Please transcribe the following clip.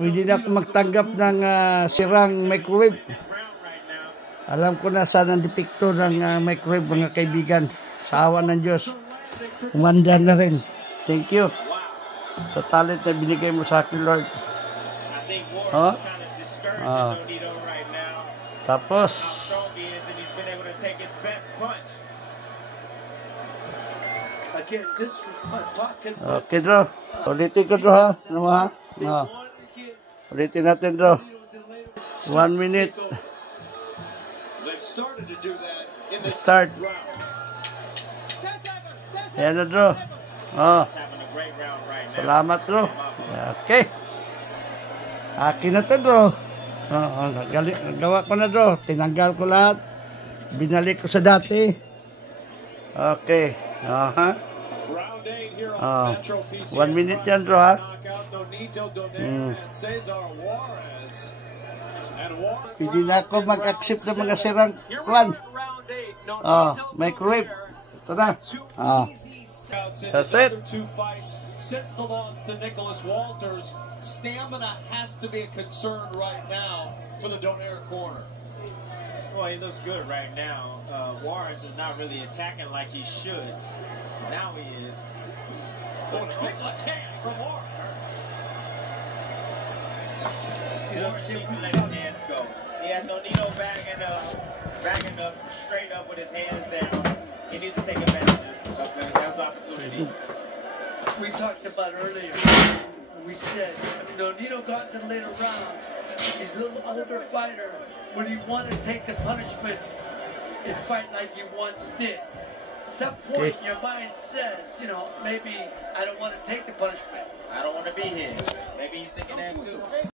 Pwede na ako magtanggap ng sirang microwave. Alam ko na saan ang depekto ng microwave, mga kaibigan. Sa awa ng Diyos, umanda na rin. Thank you sa talent na binigay mo sa akin, Lord. Oh? Tapos okay, Dro. Ulitin ko, Dro, ha? Ano, ha? No. Ulitin natin, Dro. 1 minute. Start. Ayan na, Dro. Oh. Salamat, Dro. Okay. Akin na to, Dro. Nagawa ko na, Dro. Tinanggal ko lahat. Binalik ko sa dati. Okay. 1 minute yan, Dro, ha? Pwede na ako mag-accept ng mga sirang kwan. Microwave. Ito na. That's it. Since the loss to Nicholas Walters, stamina has to be a concern right now for the Donaire corner. Well, he looks good right now. Warren is not really attacking like he should. Now he is. Oh, a quick left hand from Warren. Warren needs to let his hands go. He has Nonito backing up straight up with his hands down. He needs to take advantage of those opportunities. We talked about earlier. We said Nonito got in the later rounds. He's a little older fighter. Would he want to take the punishment and fight like he once did? At some point, your mind says, maybe I don't want to take the punishment. I don't want to be here.